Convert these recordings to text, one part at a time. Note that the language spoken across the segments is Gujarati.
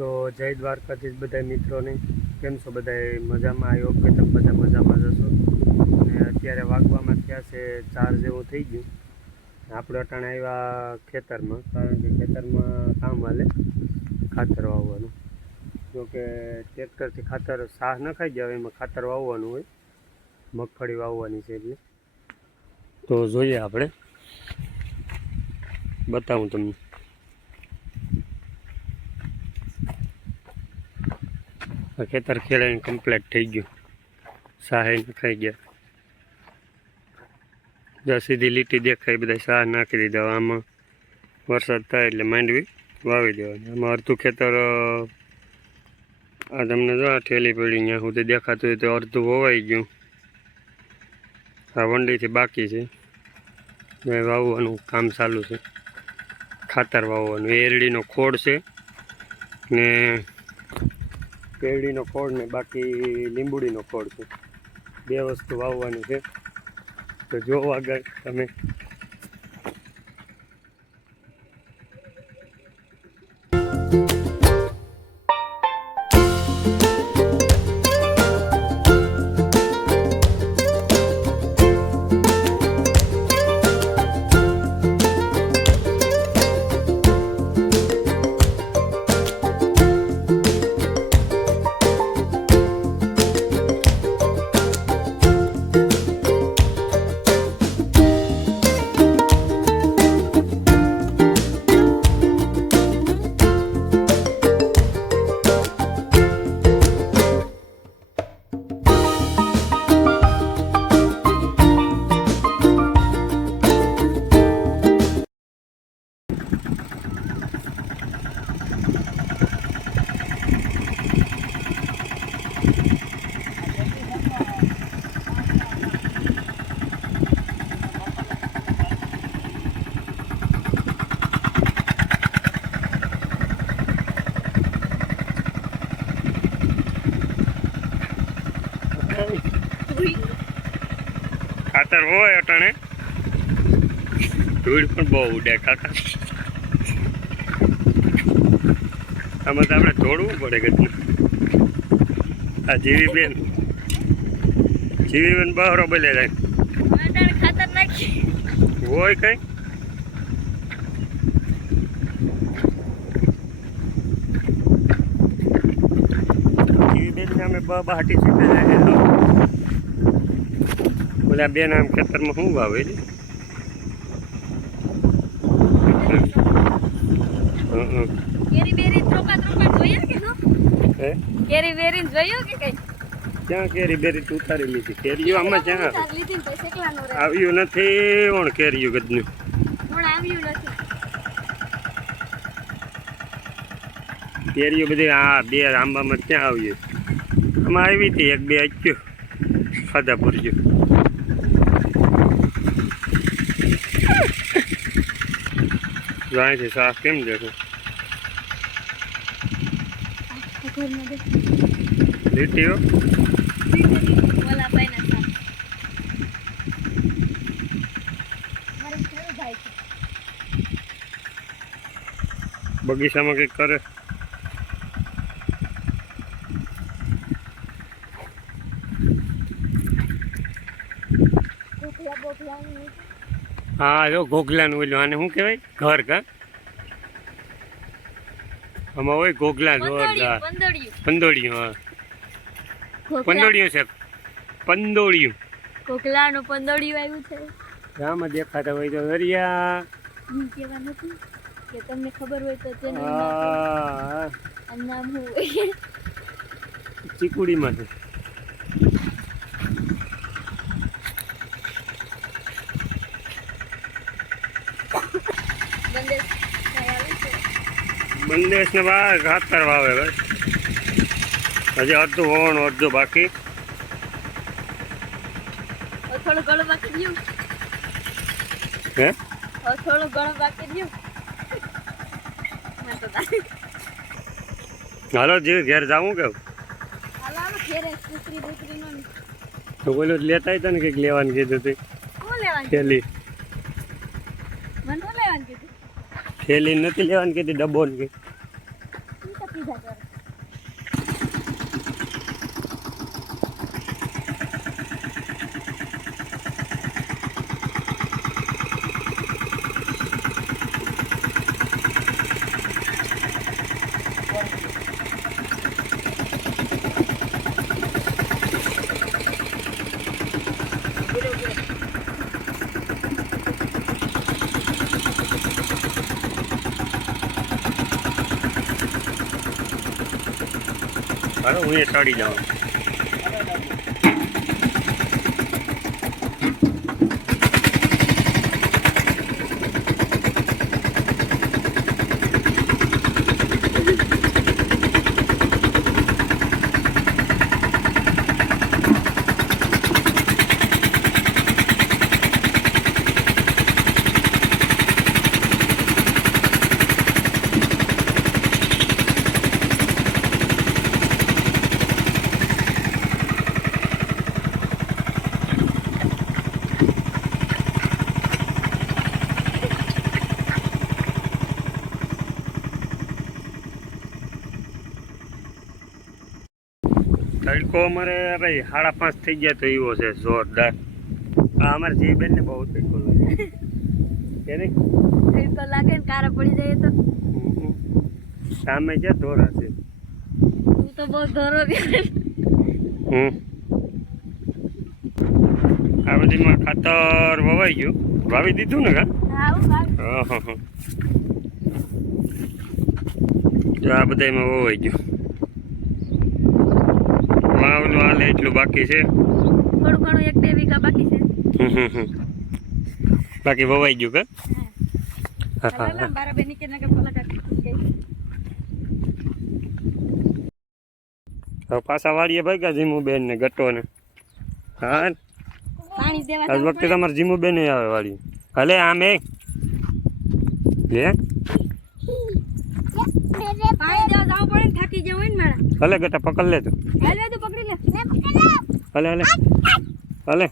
તો જય દ્વારકાધીશ બધા મિત્રોને. કેમ છો બધા મજામાં? આવ્યો કે તમે બધા મજામાં જશો અને અત્યારે વાગવામાં થયા છે ચાર જેવું થઈ ગયું. આપણે અટાણે આવ્યા ખેતરમાં, કારણ કે ખેતરમાં કામ વાલે ખાતર વાવવાનું. જોકે ટ્રેક્ટરથી ખાતર સાહ ન ખાઈ જાય એમાં ખાતર વાવવાનું હોય. મગફળી વાવવાની છે એટલે. તો જોઈએ આપણે. બતાવું તમને. ખેતર ખેડાઈને કમ્પ્લીટ થઈ ગયું. સાહે નખાઈ ગયા. જ્યાં સીધી લીટી દેખાય બધા સાહ નાખી દીધા. આમાં વરસાદ થાય એટલે માંડવી વાવી દેવાની. આમાં અડધું ખેતર આ તમને જો ઠેલી પડી અહીંયા સુધી દેખાતું હોય તો અડધું વવાઈ ગયું. આ વંડીથી બાકી છે. એ વાવવાનું કામ ચાલુ છે. ખાતર વાવવાનું. એરડીનો ખોડ છે ને કેરડીનો ખોળ ને બાકી લીંબુડીનો ખોળ છે. બે વસ્તુ વાવવાની છે. તો જો આગળ તમે. ખાતર હોય અટાણે. ધૂળ પણ બહુ ઉડે કાકા. આમાં તો આપણે દોડવું પડે ગજનું આ જીવી બેન જીવી બેન બહારો બોલે જાય. હોય કઈ? જીવી બેન અમે બહાટી છૂટે જાય. હેલો આ બેન આમ ખેતરમાં શું વાવે છે? હં, હં. કેરી બેરી જોયા કે હે? કઈ? ક્યાં કેરી બેરી તું ઉતારી લીધી કેરીઓ આમાં ક્યાં. આવ્યું નથી ઓણ કેરીઓ આવ્યું કેરીઓ બધી આ બે આંબામાં ક્યાં આવ્યું આમાં આવી હતી એક બે અચ્યું ખાધા પૂરજો. અહીંથી સાફ કેમ દેખો લીટીઓ જાય છે. બગીચામાં કંઈક કરે હા જો ઘોઘલાનું ઓલું આને શું કહેવાય? ઘર કા? આમાં હોય ઘોઘલા જોરદાર પંદડિયું, હા. પંદોડિયું છે. પંદોડિયું ઘોઘલાનું પંદોડિયું આવ્યું છે. રામાં દેખાતા હોય તો દરિયા ઈ નથી કે તમને ખબર હોય તો આ નામ ચીકુડીમાં છે બંદેશ ભાઈ આવે છે બંદેશ ને બહાર ખાતર વાવે ભાઈ હજી અડધું હોવાનું અડધું બાકી. થોડું ઘણું બાકી રહ્યું? હે? થોડું ઘણું બાકી રહ્યું? હા તો બા- હાલો જીવ ઘેર જાવું કે? હાલો આલો ઘેરે કૂતરી બૂતરીનો ને. તો બોલો લેતા ને કંઈક લેવાનું કીધું હતી. થેલી મને શું લેવાનું કીધું થેલી નથી લેવાની કીધી ડબ્બો ને કંઈક ઈ તો કીધું હાલો હું એ ચડી જાઉં તડકો અમારે ભાઈ સાડા પાંચ થઈ ગયા તો એવો છે જોરદાર. આ અમારે જે બેન ને બહુ તડકો લાગે કે નહીં? તડકો લાગે ને કારા પડી જાય તો. સામે છે ધોરા છે. હું તો બહુ ધોરો હમ. આ બધીમાં ખાતર વવાઈ ગયું. વાવી દીધું ને કા? હા હા હા જો આ બધામાં વવાઈ ગયું. વાવલું હાલે એટલું બાકી છે. થોડું ઘણું એક બે વીઘા બાકી છે. બાકી વવાઈ ગયું કા? હવે પાછા વાળીએ ભાઈ જીમુ બેન ને. ગટ્ટો ને? હા આજ વખતે તમારે જીમુ બેન આવે વાળી. હલે આમે. લે. ભલે દેવા જવું પડે ને થાકી જવું હોય ને મારા. હલે ગટા પકડ લે તું હાલ તું પકડી લે હલે હલે. હલે.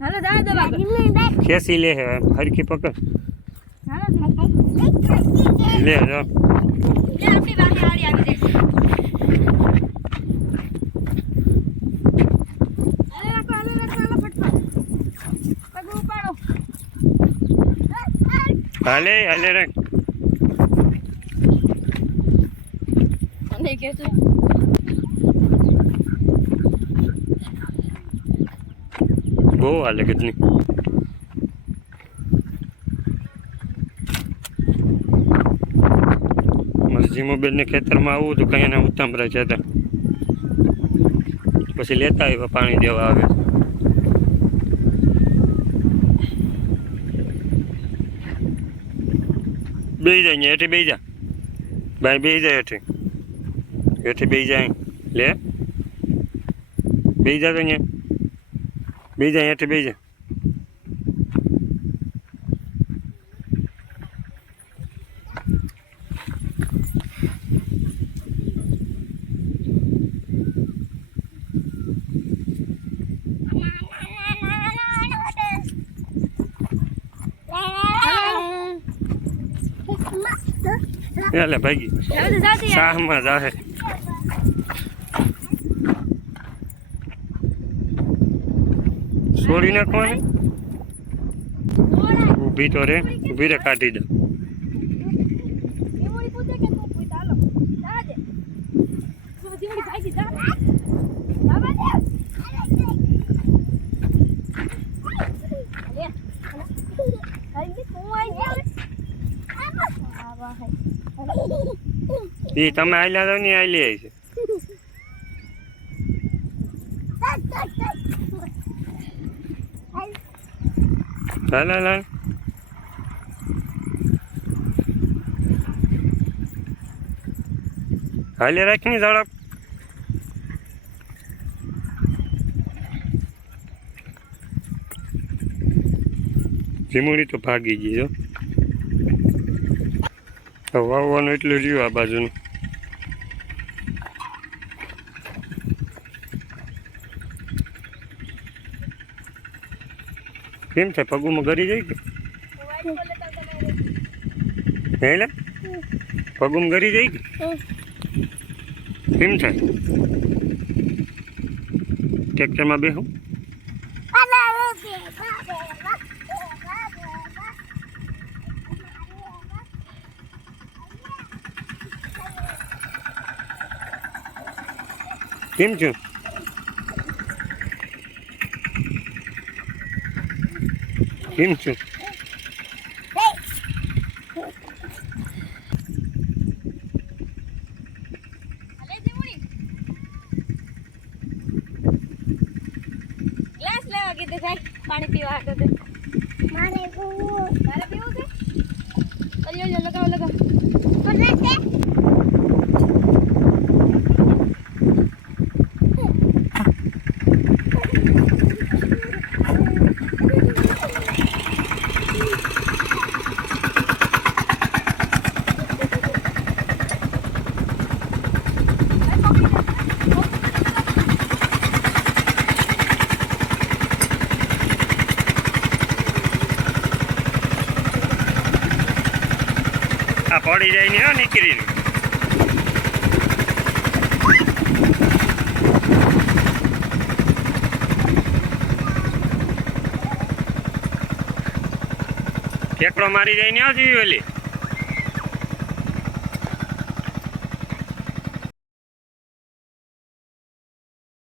હાલો જા દો બાબા ખેસી લે હે હરખી પકડ. હાલો લે જો. હાલે હાલે રાખો હાલો ફટફટ. પગ ઉપાડો. હાલે હાલે રે અને કે તું બહુ હાલે ગજની મારે જીમુ બેન ને ખેતરમાં આવું હતું, કંઈ એના ઉતામરા છે હતા પછી લેતા આવ્યા, પાણી દેવા આવે. બે જાય હેઠી બે જા. ભાઈ બે જાય હેઠી. હેઠી બે જાય, લે. બે જા તો અહીંયા. બે જાય હેઠી બે જા એટલે ભાગી. તો જાહે. છોડી નાખવાની. ઊભી તો રે, ઊભી રે, કાઢી દે. પૂછે કે તું પૂછ આવી જા દે તું જીવડી ભાગી જા જાવા દે લે હાલી તું આઈ જા આ વાહ એ તમે આલ્યા તો નહીં આલી આવી છે હાલ હાલ હાલ હાલે રાખની ઝડપ જીમુડી તો ભાગી ગઈ જો વાવવાનું એટલું રહ્યું આ બાજુનું કેમ છે? પગુમાં ગરી જઈ કે? હેલે પગુમ ગરી જઈ કે? કેમ છે? ટ્રેક્ટરમાં બેહું. કેમ છું? કેમ છું? પાણી પીવા હાટો તે મારે બહુ તારે પીવું છે? લગાવ લગાવ. આ પડી જાય ને હા નીકળીને ઠેકડો મારી જાય ને હા જીવી ઓલી